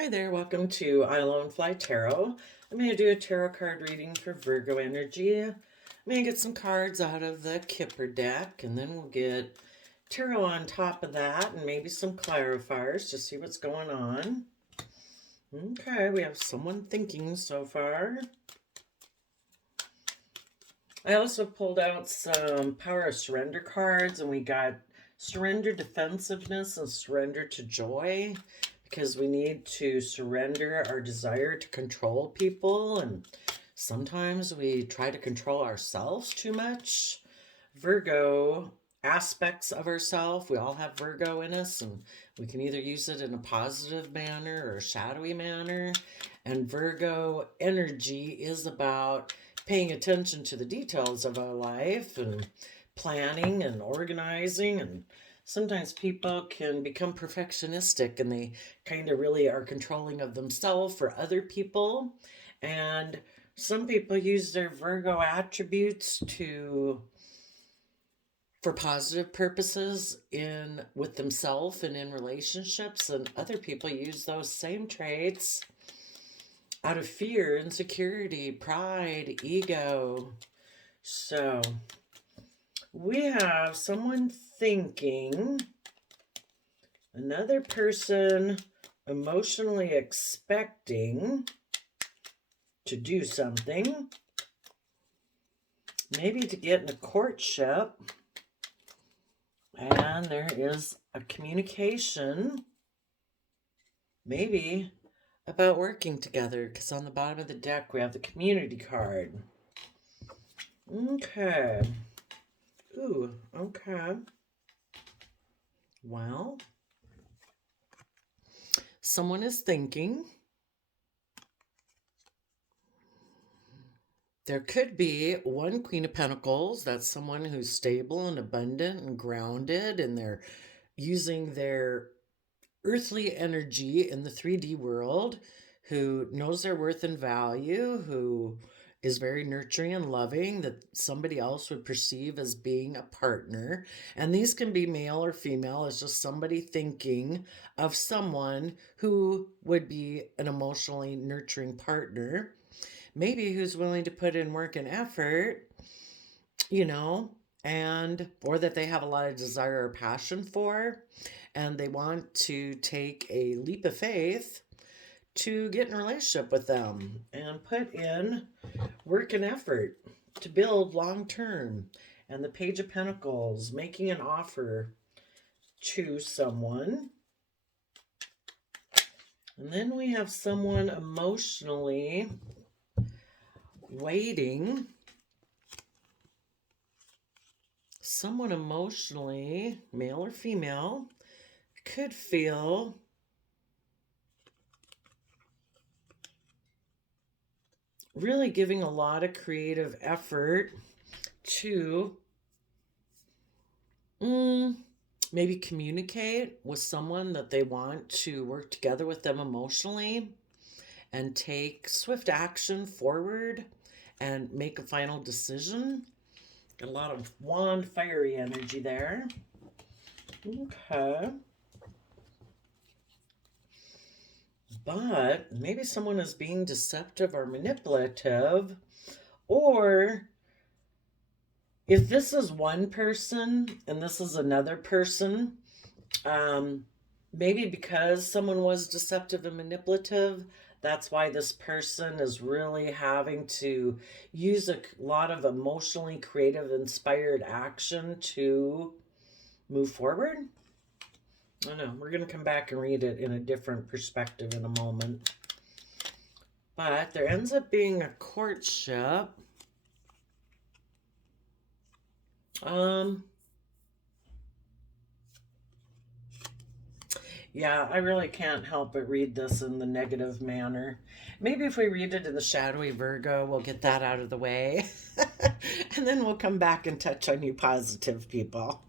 Hi there, welcome to I Alone Fly Tarot. I'm going to do a tarot card reading for Virgo energy. I'm going to get some cards out of the Kipper deck, and then we'll get tarot on top of that and maybe some clarifiers to see what's going on. Okay, we have someone thinking so far. I also pulled out some Power of Surrender cards, and we got Surrender Defensiveness and Surrender to Joy, because we need to surrender our desire to control people, and sometimes we try to control ourselves too much. Virgo aspects of ourselves, we all have Virgo in us, and we can either use it in a positive manner or a shadowy manner. And Virgo energy is about paying attention to the details of our life and planning and organizing. And sometimes people can become perfectionistic and they kind of really are controlling of themselves for other people. And some people use their Virgo attributes for positive purposes in with themselves and in relationships, and other people use those same traits out of fear, insecurity, pride, ego. So we have someone thinking, another person emotionally expecting to do something, maybe to get in a courtship, and there is a communication, maybe about working together, because on the bottom of the deck we have the community card. Okay. Ooh, okay. Well, someone is thinking. There could be one Queen of Pentacles. That's someone who's stable and abundant and grounded, and they're using their earthly energy in the 3D world, who knows their worth and value, who is very nurturing and loving, that somebody else would perceive as being a partner. And these can be male or female. It's just somebody thinking of someone who would be an emotionally nurturing partner, maybe who's willing to put in work and effort, and or that they have a lot of desire or passion for, and they want to take a leap of faith to get in a relationship with them and put in work and effort to build long term. And the Page of Pentacles, making an offer to someone. And then we have someone emotionally waiting. Someone emotionally, male or female, could feel really giving a lot of creative effort to maybe communicate with someone that they want to work together with them emotionally and take swift action forward and make a final decision. Got a lot of wand fiery energy there. Okay. But maybe someone is being deceptive or manipulative, or if this is one person and this is another person, maybe because someone was deceptive and manipulative, that's why this person is really having to use a lot of emotionally creative, inspired action to move forward. I don't know. We're going to come back and read it in a different perspective in a moment. But there ends up being a courtship. Yeah, I really can't help but read this in the negative manner. Maybe if we read it in the shadowy Virgo, we'll get that out of the way. And then we'll come back and touch on you positive people.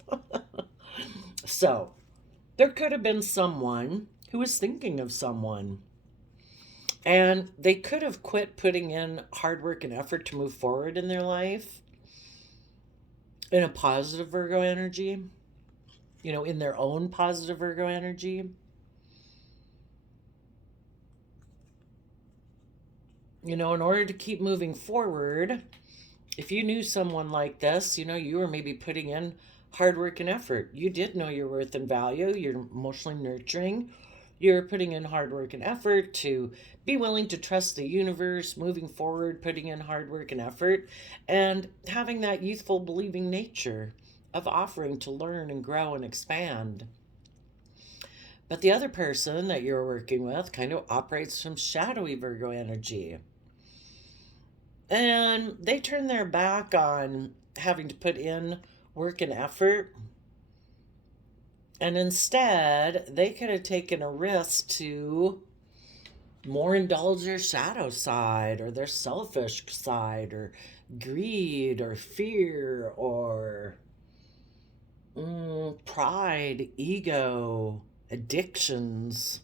So, there could have been someone who was thinking of someone, and they could have quit putting in hard work and effort to move forward in their life in a positive Virgo energy, in their own positive Virgo energy. You know, in order to keep moving forward, if you knew someone like this, you know, you were maybe putting in hard work and effort. You did know your worth and value. You're emotionally nurturing. You're putting in hard work and effort to be willing to trust the universe, moving forward, putting in hard work and effort, and having that youthful, believing nature of offering to learn and grow and expand. But the other person that you're working with kind of operates from shadowy Virgo energy. And they turn their back on having to put in work and effort. And instead, they could have taken a risk to more indulge their shadow side or their selfish side or greed or fear or pride, ego, addictions.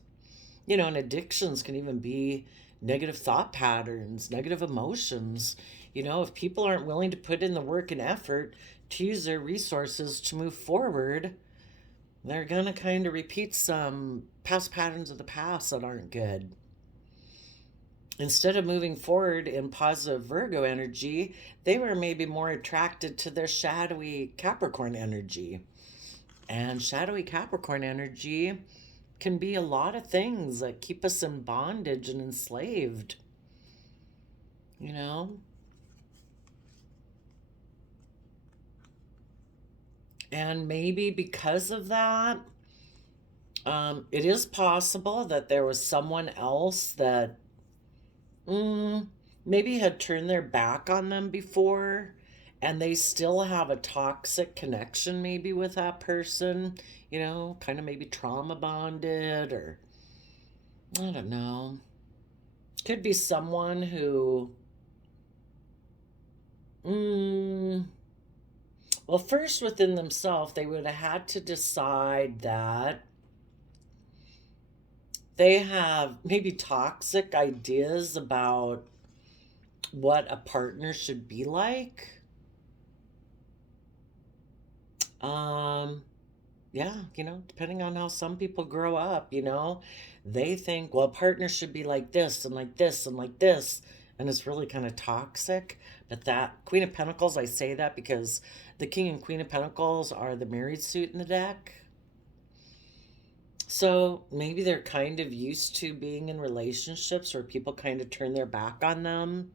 You know, and addictions can even be negative thought patterns, negative emotions. You know, if people aren't willing to put in the work and effort to use their resources to move forward, they're going to kind of repeat some past patterns of the past that aren't good. Instead of moving forward in positive Virgo energy, they were maybe more attracted to their shadowy Capricorn energy. And shadowy Capricorn energy can be a lot of things that keep us in bondage and enslaved. You know? And maybe because of that, it is possible that there was someone else that maybe had turned their back on them before and they still have a toxic connection maybe with that person, you know, kind of maybe trauma bonded or I don't know. Could be someone who, well, first within themselves, they would have had to decide that they have maybe toxic ideas about what a partner should be like. Yeah, you know, depending on how some people grow up, you know, they think, well, a partner should be like this and like this and like this. And it's really kind of toxic. But that Queen of Pentacles, I say that because the King and Queen of Pentacles are the married suit in the deck. So maybe they're kind of used to being in relationships where people kind of turn their back on them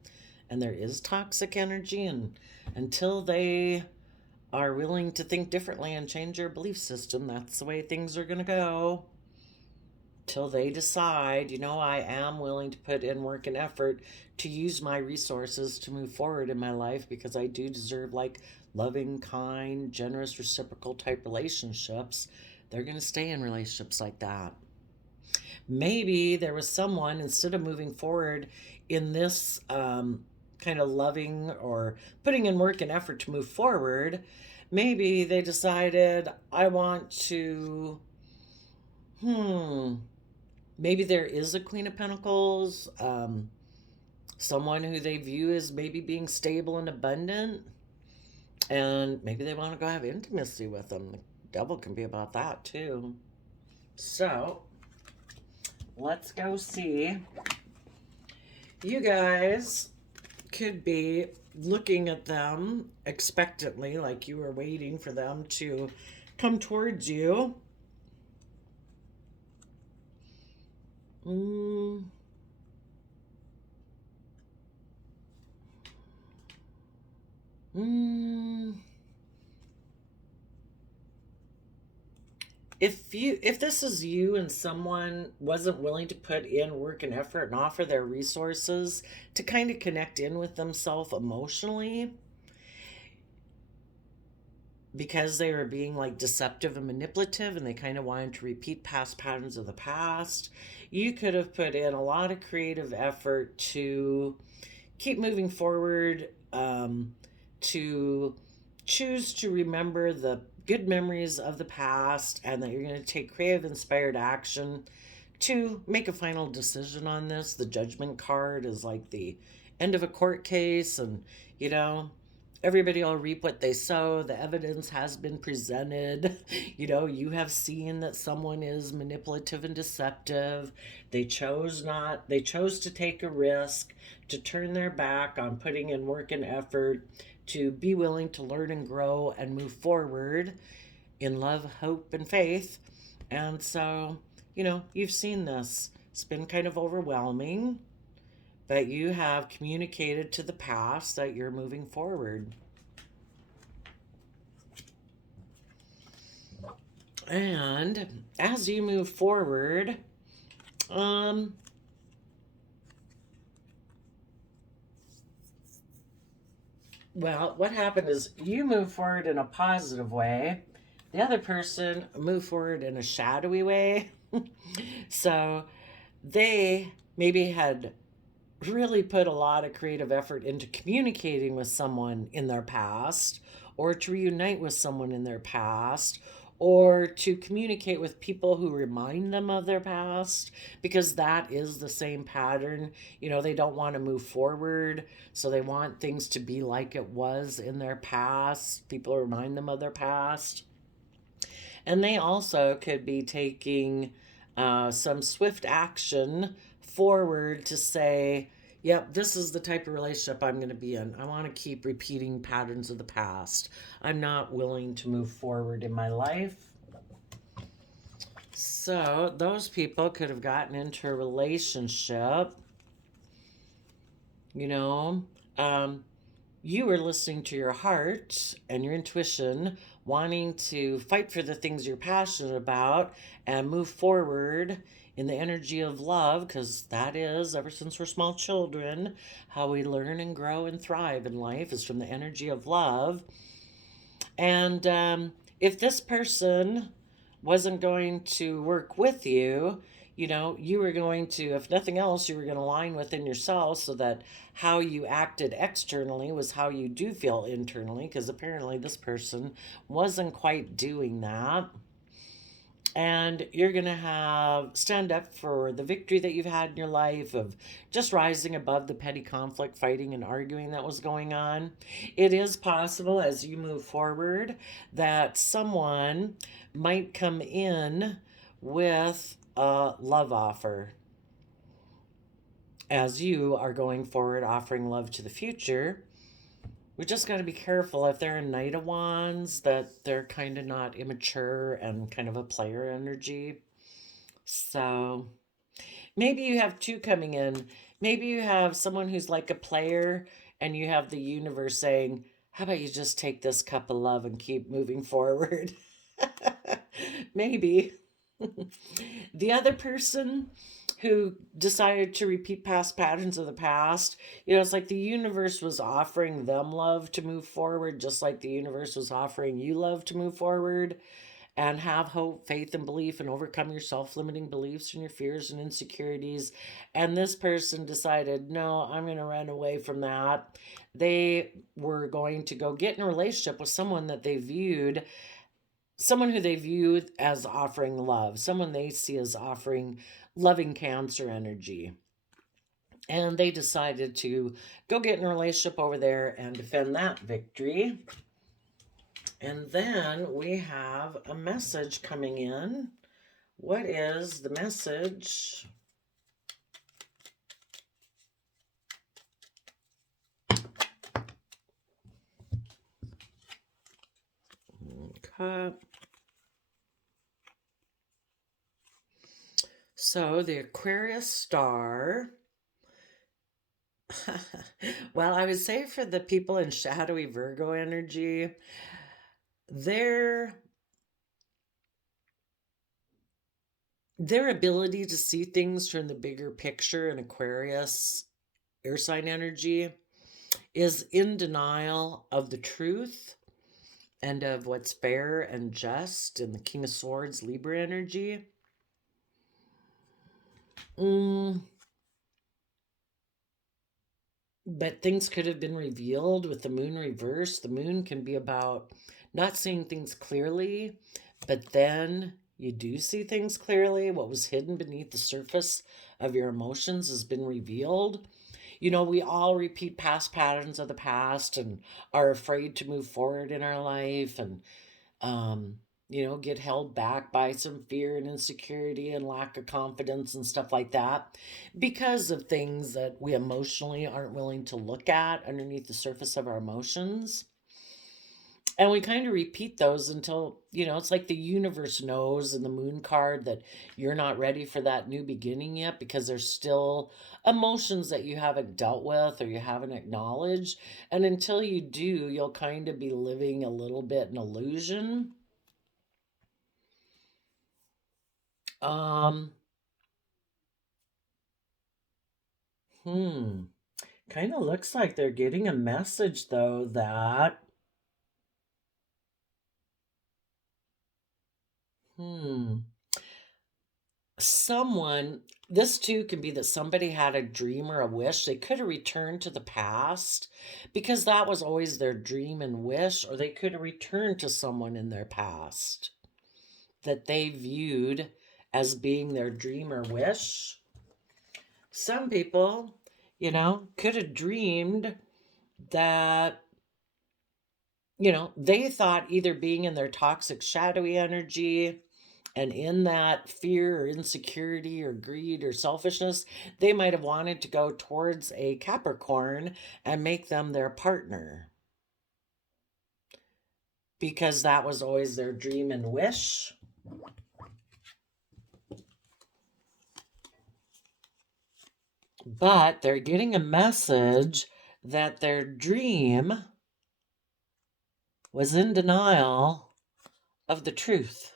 and there is toxic energy. And until they are willing to think differently and change their belief system, that's the way things are going to go. Till they decide, you know, I am willing to put in work and effort to use my resources to move forward in my life because I do deserve like loving, kind, generous, reciprocal type relationships. They're going to stay in relationships like that. Maybe there was someone, instead of moving forward in this kind of loving or putting in work and effort to move forward, maybe they decided, I want to, maybe there is a Queen of Pentacles, someone who they view as maybe being stable and abundant, and maybe they want to go have intimacy with them. The devil can be about that too. So, let's go see. You guys could be looking at them expectantly, like you were waiting for them to come towards you. If this is you and someone wasn't willing to put in work and effort and offer their resources to kind of connect in with themselves emotionally because they were being like deceptive and manipulative and they kind of wanted to repeat past patterns of the past, you could have put in a lot of creative effort to keep moving forward, to choose to remember the good memories of the past, and that you're going to take creative, inspired action to make a final decision on this. The Judgment card is like the end of a court case, and you know, everybody will reap what they sow. The evidence has been presented. You have seen that someone is manipulative and deceptive. They chose to take a risk, to turn their back on putting in work and effort, to be willing to learn and grow and move forward in love, hope, and faith. And so, you've seen this. It's been kind of overwhelming, but you have communicated to the past that you're moving forward. And as you move forward, well, what happened is you move forward in a positive way. The other person moved forward in a shadowy way. So they maybe had really put a lot of creative effort into communicating with someone in their past, or to reunite with someone in their past, or to communicate with people who remind them of their past, because that is the same pattern. They don't want to move forward, so they want things to be like it was in their past. People remind them of their past. And they also could be taking some swift action forward to say, yep, this is the type of relationship I'm going to be in. I want to keep repeating patterns of the past. I'm not willing to move forward in my life. So those people could have gotten into a relationship. You were listening to your heart and your intuition, wanting to fight for the things you're passionate about and move forward in the energy of love, because that is, ever since we're small children, how we learn and grow and thrive in life is from the energy of love. And if this person wasn't going to work with you, you were going to, if nothing else, you were going to align within yourself so that how you acted externally was how you do feel internally, because apparently this person wasn't quite doing that. And you're going to stand up for the victory that you've had in your life of just rising above the petty conflict, fighting, and arguing that was going on. It is possible as you move forward that someone might come in with a love offer as you are going forward offering love to the future. We just got to be careful if they're a Knight of Wands, that they're kind of not immature and kind of a player energy. So maybe you have two coming in. Maybe you have someone who's like a player, and you have the universe saying, how about you just take this cup of love and keep moving forward? Maybe. The other person who decided to repeat past patterns of the past, it's like the universe was offering them love to move forward, just like the universe was offering you love to move forward and have hope, faith, and belief, and overcome your self-limiting beliefs and your fears and insecurities. And this person decided, no, I'm going to run away from that. They were going to go get in a relationship with someone who they viewed as offering love, someone they see as offering loving Cancer energy. And they decided to go get in a relationship over there and defend that victory. And then we have a message coming in. What is the message? Okay. So the Aquarius star. Well, I would say for the people in shadowy Virgo energy, their ability to see things from the bigger picture in Aquarius air sign energy is in denial of the truth and of what's fair and just in the King of Swords Libra energy. But things could have been revealed with the moon reverse. The moon can be about not seeing things clearly, but then you do see things clearly. What was hidden beneath the surface of your emotions has been revealed. We all repeat past patterns of the past and are afraid to move forward in our life and, um, get held back by some fear and insecurity and lack of confidence and stuff like that because of things that we emotionally aren't willing to look at underneath the surface of our emotions. And we kind of repeat those until, it's like the universe knows in the moon card that you're not ready for that new beginning yet because there's still emotions that you haven't dealt with or you haven't acknowledged. And until you do, you'll kind of be living a little bit in illusion. Um, hmm. Kind of looks like they're getting a message though that, hmm. Someone, this too can be that somebody had a dream or a wish. They could have returned to the past because that was always their dream and wish, or they could have returned to someone in their past that they viewed as being their dream or wish. Some people, could have dreamed that, they thought either being in their toxic, shadowy energy and in that fear or insecurity or greed or selfishness, they might have wanted to go towards a Capricorn and make them their partner because that was always their dream and wish. But they're getting a message that their dream was in denial of the truth.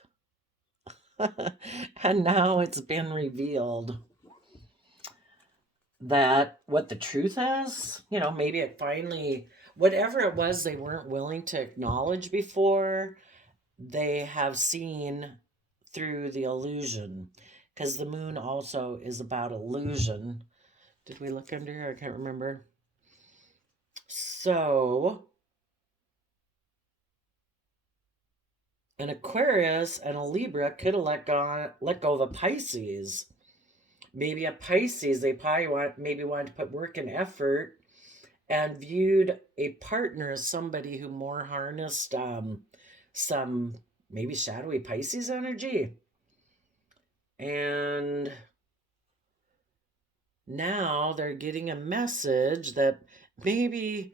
And now it's been revealed that what the truth is, maybe it finally, whatever it was they weren't willing to acknowledge before, they have seen through the illusion. Because the moon also is about illusion. Did we look under here? I can't remember. So, an Aquarius and a Libra could have let go of a Pisces. Maybe a Pisces, they probably wanted to put work and effort and viewed a partner as somebody who more harnessed some maybe shadowy Pisces energy. And now they're getting a message that maybe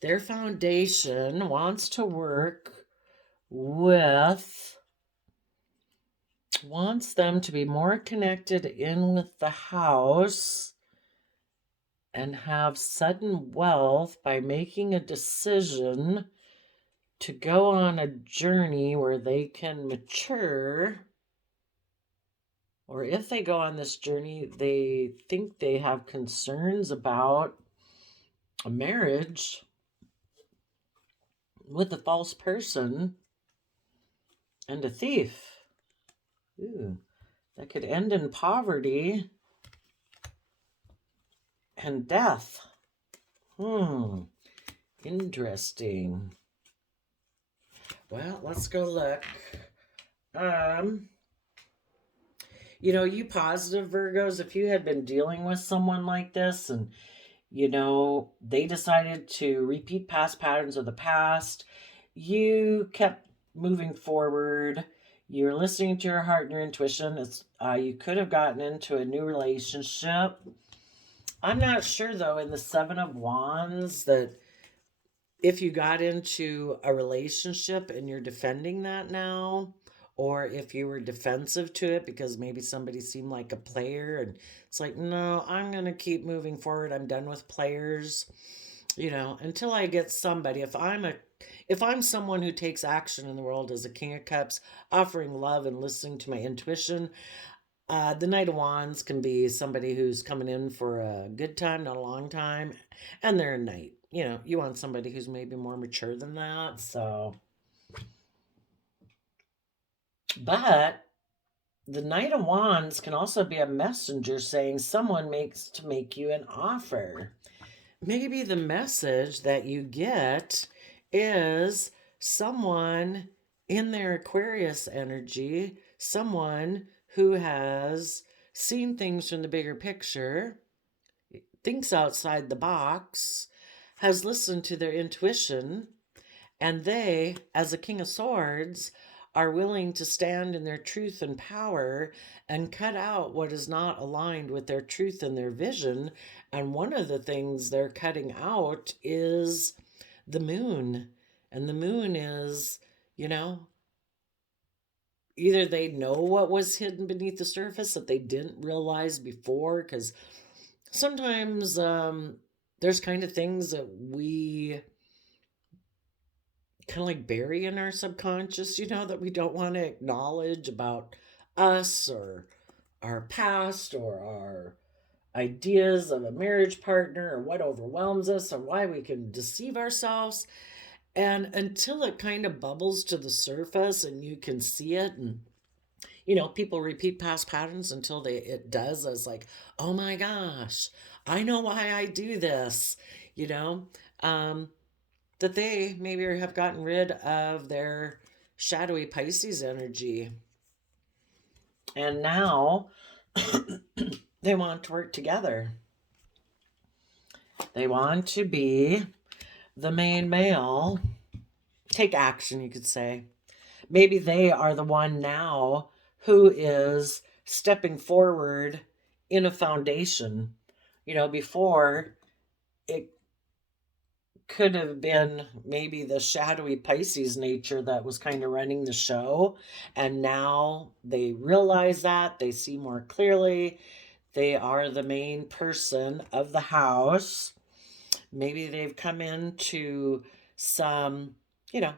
their foundation wants to work with, wants them to be more connected in with the house and have sudden wealth by making a decision to go on a journey where they can mature. Or if they go on this journey, they think they have concerns about a marriage with a false person and a thief. Ooh, that could end in poverty and death. Interesting. Well, let's go look. You positive Virgos, if you had been dealing with someone like this and, they decided to repeat past patterns of the past, you kept moving forward. You're listening to your heart and your intuition. You could have gotten into a new relationship. I'm not sure, though, in the Seven of Wands that if you got into a relationship and you're defending that now, or if you were defensive to it because maybe somebody seemed like a player and it's like, no, I'm going to keep moving forward. I'm done with players, until I get somebody. If I'm someone who takes action in the world as a King of Cups, offering love and listening to my intuition, the Knight of Wands can be somebody who's coming in for a good time, not a long time, and they're a knight. You want somebody who's maybe more mature than that. So, but the Knight of Wands can also be a messenger saying someone makes to make you an offer. Maybe the message that you get is someone in their Aquarius energy, someone who has seen things from the bigger picture, thinks outside the box, has listened to their intuition, and they, as a King of Swords, are willing to stand in their truth and power and cut out what is not aligned with their truth and their vision. And one of the things they're cutting out is the moon. And the moon is, you know, either they know what was hidden beneath the surface that they didn't realize before, because sometimes there's kind of things that we kind of like bury in our subconscious, that we don't want to acknowledge about us or our past or our ideas of a marriage partner or what overwhelms us or why we can deceive ourselves. And until it kind of bubbles to the surface and you can see it, and people repeat past patterns until it does. It's like, oh my gosh, I know why I do this. You know, um, that they maybe have gotten rid of their shadowy Pisces energy. And now they want to work together. They want to be the main male, take action, you could say. Maybe they are the one now who is stepping forward in a foundation. Before it could have been maybe the shadowy Pisces nature that was kind of running the show. And now they realize that, they see more clearly. They are the main person of the house. Maybe they've come into some,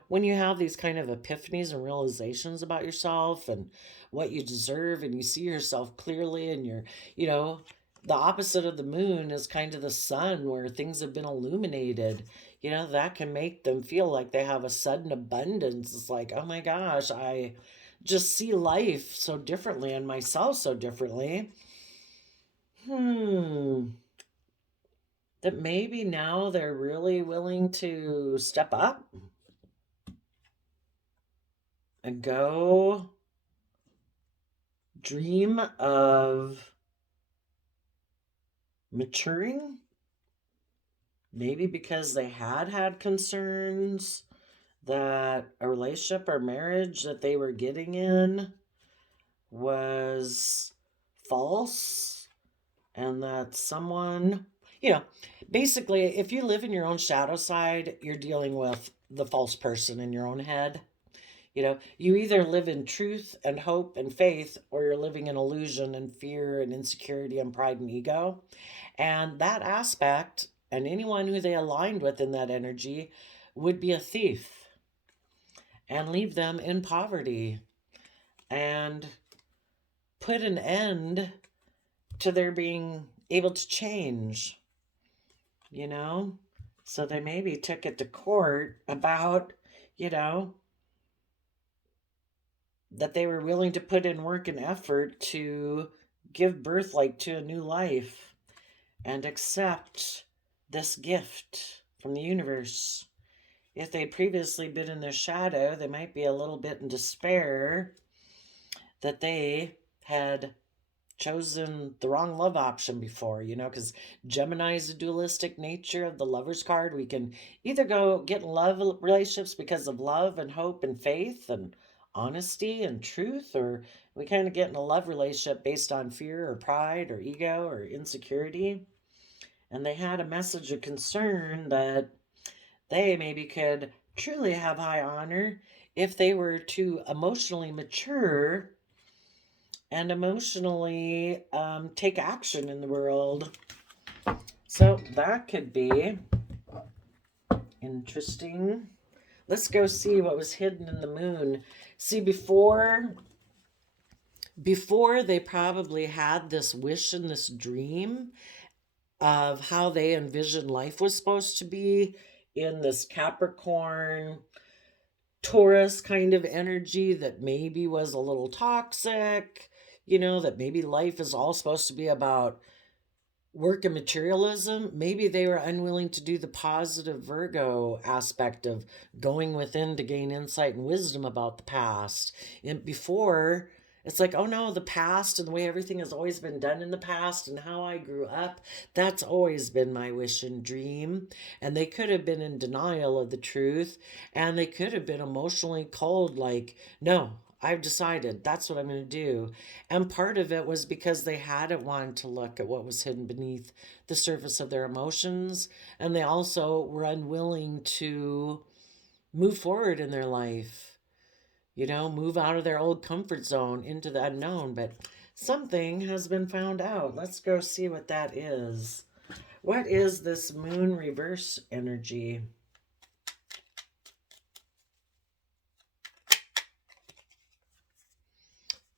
when you have these kind of epiphanies and realizations about yourself and what you deserve, and you see yourself clearly, and the opposite of the moon is kind of the sun, where things have been illuminated. That can make them feel like they have a sudden abundance. It's like, oh my gosh, I just see life so differently and myself so differently. That maybe now they're really willing to step up and go dream of maturing. Maybe because they had concerns that a relationship or marriage that they were getting in was false, and that someone, basically, if you live in your own shadow side, you're dealing with the false person in your own head. You either live in truth and hope and faith, or you're living in illusion and fear and insecurity and pride and ego. And that aspect, and anyone who they aligned with in that energy, would be a thief and leave them in poverty and put an end to their being able to change. So they maybe took it to court about, that they were willing to put in work and effort to give birth to a new life and accept this gift from the universe. If they'd previously been in their shadow, they might be a little bit in despair that they had chosen the wrong love option before, because Gemini is the dualistic nature of the Lover's card. We can either go get in love relationships because of love and hope and faith and honesty and truth, or we kind of get in a love relationship based on fear or pride or ego or insecurity. And they had a message of concern that they maybe could truly have high honor if they were to emotionally mature and emotionally take action in the world. So that could be interesting. Let's go see what was hidden in the moon. See, before they probably had this wish and this dream of how they envisioned life was supposed to be in this Capricorn, Taurus kind of energy that maybe was a little toxic, that maybe life is all supposed to be about work and materialism. Maybe they were unwilling to do the positive Virgo aspect of going within to gain insight and wisdom about the past. And before, It's like, oh no, the past and the way everything has always been done in the past and how I grew up, that's always been my wish and dream. And they could have been in denial of the truth, and they could have been emotionally cold, like, no, I've decided that's what I'm going to do. And part of it was because they hadn't wanted to look at what was hidden beneath the surface of their emotions. And they also were unwilling to move forward in their life, move out of their old comfort zone into the unknown. But something has been found out. Let's go see what that is. What is this moon reverse energy?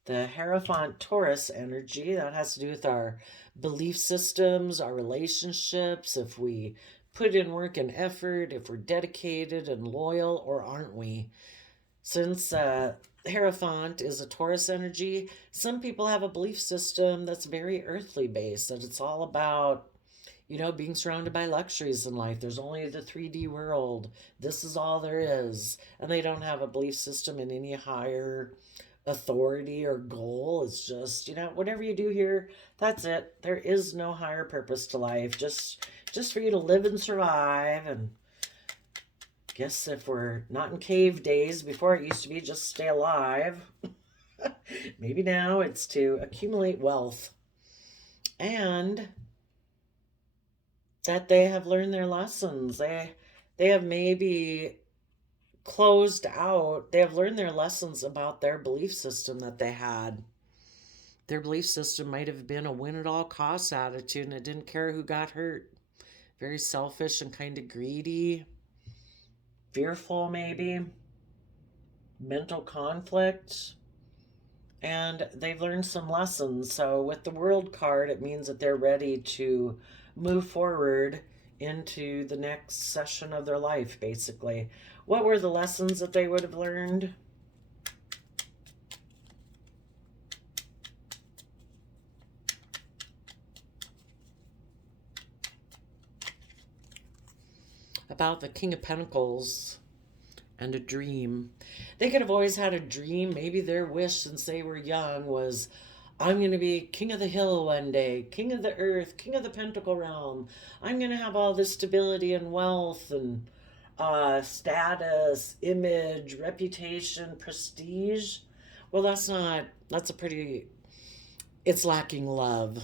The Hierophant Taurus energy, that has to do with our belief systems, our relationships, if we put in work and effort, if we're dedicated and loyal, or aren't we? Since Hierophant is a Taurus energy, some people have a belief system that's very earthly based, that it's all about, being surrounded by luxuries in life. There's only the 3D world. This is all there is. And they don't have a belief system in any higher authority or goal. It's just, whatever you do here, that's it. There is no higher purpose to life. Just for you to live and survive. And guess if we're not in cave days, before it used to be just stay alive. Maybe now it's to accumulate wealth. And that they have learned their lessons. They have maybe closed out. They have learned their lessons about their belief system that they had. Their belief system might have been a win at all costs attitude, and it didn't care who got hurt. Very selfish and kind of greedy. Fearful, maybe, mental conflict, and they've learned some lessons. So with the World card, it means that they're ready to move forward into the next session of their life, basically. What were the lessons that they would have learned? About the King of Pentacles and a dream. They could have always had a dream. Maybe their wish since they were young was, I'm going to be king of the hill one day, king of the earth, king of the pentacle realm. I'm going to have all this stability and wealth and status, image, reputation, prestige. Well, that's it's lacking love.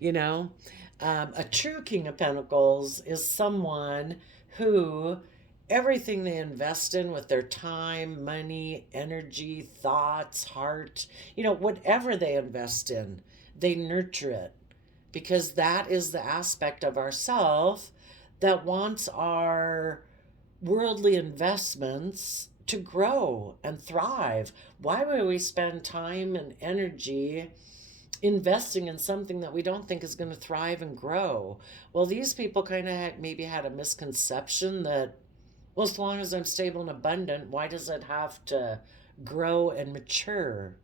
you know? A true King of Pentacles is someone who everything they invest in with their time, money, energy, thoughts, heart, whatever they invest in, they nurture it, because that is the aspect of ourself that wants our worldly investments to grow and thrive. Why would we spend time and energy investing in something that we don't think is going to thrive and grow? Well, these people kind of maybe had a misconception that, well, as long as I'm stable and abundant, why does it have to grow and mature?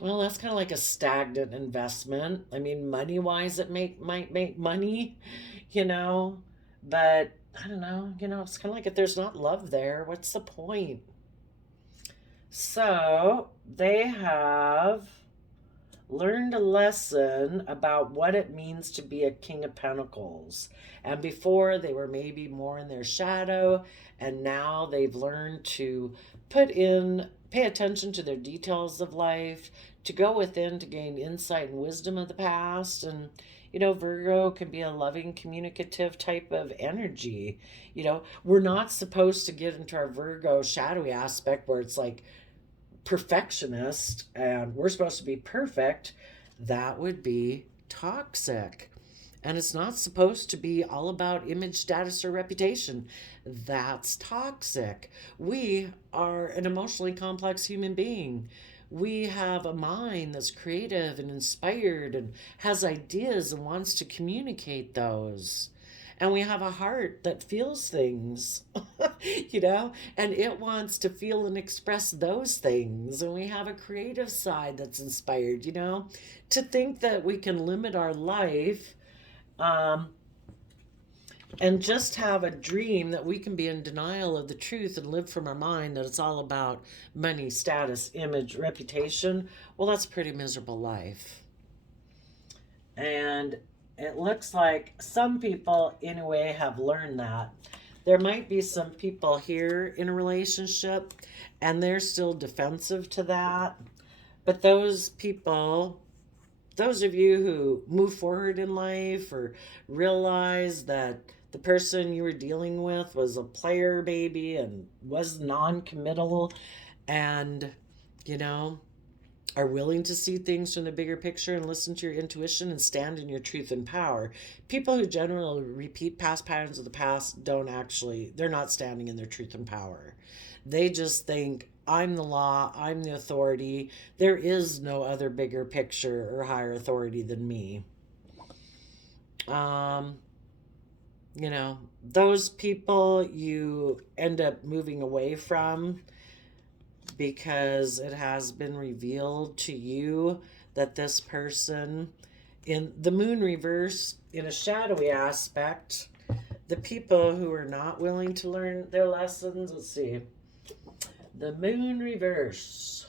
Well, that's kind of like a stagnant investment. I mean, money-wise, it might make money, but I don't know, it's kind of like if there's not love there, what's the point? So they have learned a lesson about what it means to be a King of Pentacles. And before, they were maybe more in their shadow, and now they've learned to pay attention to their details of life, to go within to gain insight and wisdom of the past. And Virgo can be a loving, communicative type of energy. We're not supposed to get into our Virgo shadowy aspect where it's like perfectionist and we're supposed to be perfect. That would be toxic. And it's not supposed to be all about image, status, or reputation. That's toxic. We are an emotionally complex human being. We have a mind that's creative and inspired and has ideas and wants to communicate those. And we have a heart that feels things, and it wants to feel and express those things. And we have a creative side that's inspired, to think that we can limit our life and just have a dream that we can be in denial of the truth and live from our mind that it's all about money, status, image, reputation, well, that's a pretty miserable life. And it looks like some people, in a way, have learned that. There might be some people here in a relationship and they're still defensive to that. But those people, those of you who move forward in life or realize that the person you were dealing with was a player baby and was non-committal, and you know are willing to see things from the bigger picture and listen to your intuition and stand in your truth and power. People who generally repeat past patterns of the past don't actually, they're not standing in their truth and power. They just think, I'm the law, I'm the authority. There is no other bigger picture or higher authority than me. Um, those people you end up moving away from because it has been revealed to you that this person, in the moon reverse, in a shadowy aspect, the people who are not willing to learn their lessons, let's see, the moon reverse,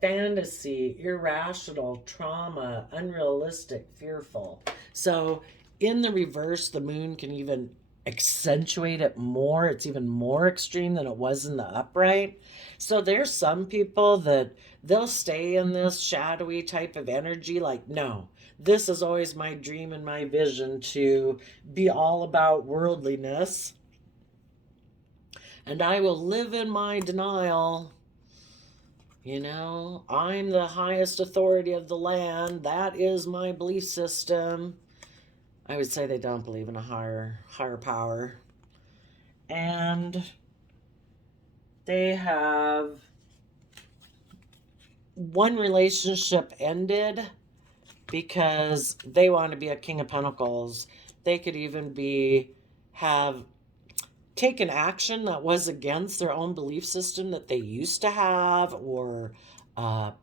fantasy, irrational, trauma, unrealistic, fearful. So in the reverse, the moon can even accentuate it more. It's even more extreme than it was in the upright. So there's some people that they'll stay in this shadowy type of energy, like, no, this is always my dream and my vision to be all about worldliness. And I will live in my denial. I'm the highest authority of the land. That is my belief system. I would say they don't believe in a higher power. And they have one relationship ended because they want to be a King of Pentacles. They could even have taken action that was against their own belief system that they used to have, or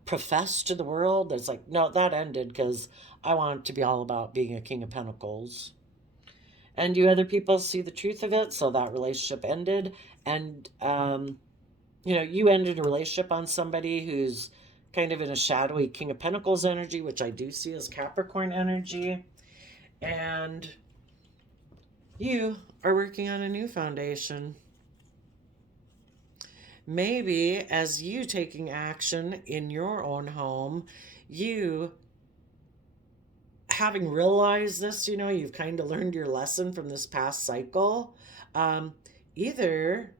profess to the world. It's like, no, that ended because I want it to be all about being a King of Pentacles. And you other people see the truth of it, so that relationship ended. And, you ended a relationship on somebody who's kind of in a shadowy King of Pentacles energy, which I do see as Capricorn energy. And you are working on a new foundation. Maybe as you taking action in your own home, you having realized this, you've kind of learned your lesson from this past cycle. Either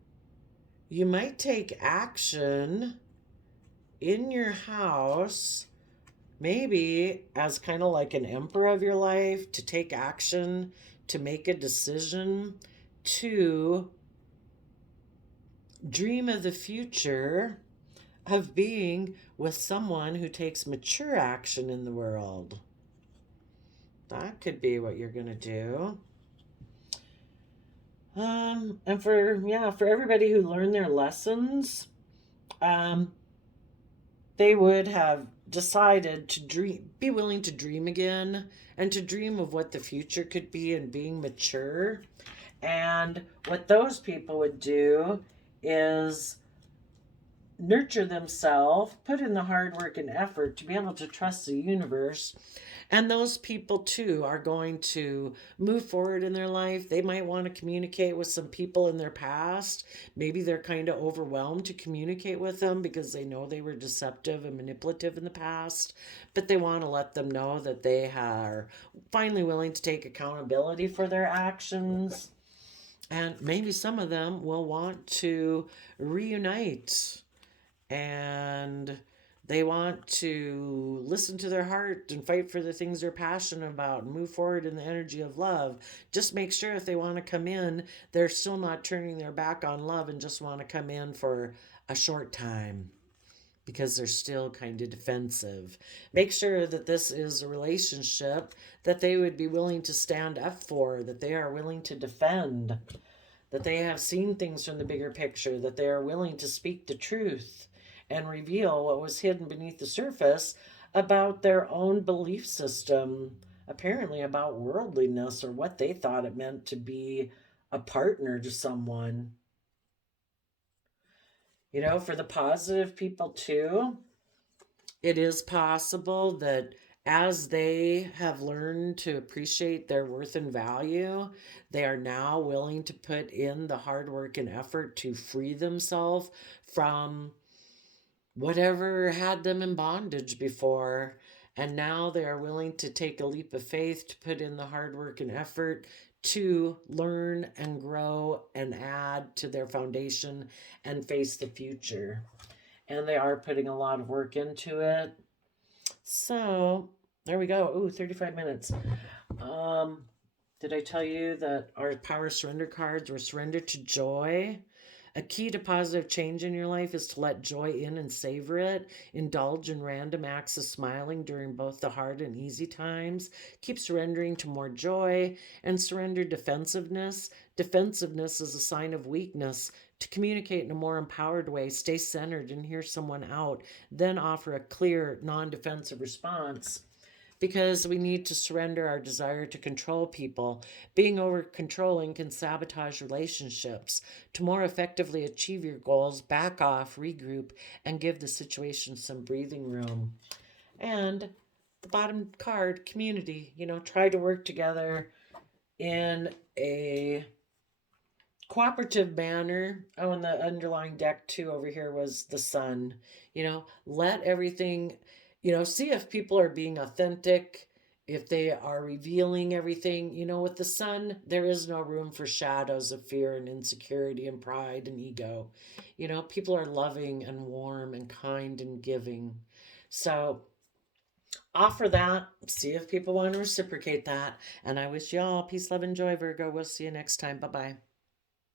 you might take action in your house, maybe as kind of like an emperor of your life, to take action, to make a decision, to dream of the future of being with someone who takes mature action in the world. That could be what you're going to do. And for everybody who learned their lessons, they would have decided to be willing to dream again, and to dream of what the future could be and being mature. And what those people would do is nurture themselves, put in the hard work and effort to be able to trust the universe. And those people too are going to move forward in their life. They might want to communicate with some people in their past. Maybe they're kind of overwhelmed to communicate with them because they know they were deceptive and manipulative in the past. But they want to let them know that they are finally willing to take accountability for their actions. And maybe some of them will want to reunite, and they want to listen to their heart and fight for the things they're passionate about and move forward in the energy of love. Just make sure if they want to come in, they're still not turning their back on love and just want to come in for a short time because they're still kind of defensive. Make sure that this is a relationship that they would be willing to stand up for, that they are willing to defend, that they have seen things from the bigger picture, that they are willing to speak the truth and reveal what was hidden beneath the surface about their own belief system apparently about worldliness or what they thought it meant to be a partner to someone. You know, for the positive people too, it is possible that as they have learned to appreciate their worth and value, they are now willing to put in the hard work and effort to free themselves from whatever had them in bondage before. And now they are willing to take a leap of faith to put in the hard work and effort to learn and grow and add to their foundation and face the future. And they are putting a lot of work into it. So there we go. Ooh, 35 minutes. Um, did I tell you that our power surrender cards were surrender to joy? A key to positive change in your life is to let joy in and savor it. Indulge in random acts of smiling during both the hard and easy times. Keep surrendering to more joy and surrender defensiveness. Defensiveness is a sign of weakness. To communicate in a more empowered way, stay centered and hear someone out, then offer a clear, non defensive response because we need to surrender our desire to control people. Being over controlling can sabotage relationships. To more effectively achieve your goals, back off, regroup, and give the situation some breathing room. And the bottom card, community, try to work together in a cooperative manner. Oh, and the underlying deck too over here was the sun. Let everything, see if people are being authentic, if they are revealing everything. With the sun, there is no room for shadows of fear and insecurity and pride and ego. People are loving and warm and kind and giving. So offer that, see if people want to reciprocate that. And I wish you all peace, love, and joy, Virgo. We'll see you next time. Bye bye.